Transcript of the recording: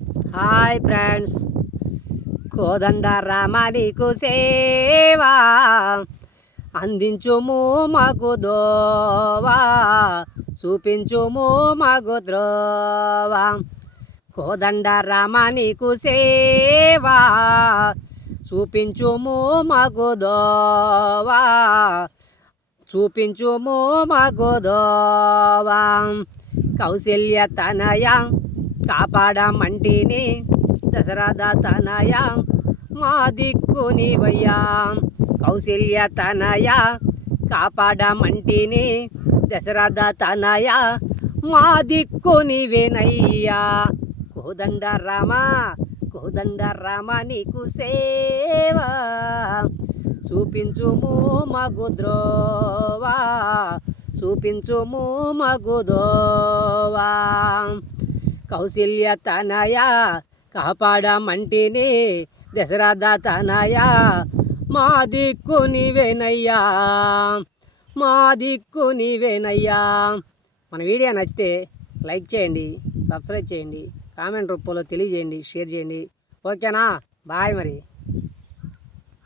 Hi friends, కోదండ రామానికి సేవా అందించుము మాకు దోవా, చూపించుము మాకు ద్రోవా. కోదండ రామానికి సేవా చూపించుము మాకు దోవా, చూపించుము మాకు దోవా. కౌశల్య తనయ కాపాడమంటిని దశరథ తనయ మా దిక్కు నీవయ్యా. కౌశల్య తనయ కాపాడమంటిని దశరథ తనయ మా దిక్కు నీవేనయ్యా. కోదండ రామ నీకు సేవా చూపించుము మగు ద్రోవా, చూపించుము మగు దోవా. కౌశల్య తనయ కాపాడమంటిని దశరథ తనయ మా దిక్కు నీవేనయ్యా, మా దిక్కు నీవేనయ్యా. మన వీడియో నచ్చితే లైక్ చేయండి, సబ్స్క్రైబ్ చేయండి, కామెంట్ రూపంలో తెలియజేయండి, షేర్ చేయండి. ఓకేనా? బాయ్ మరి.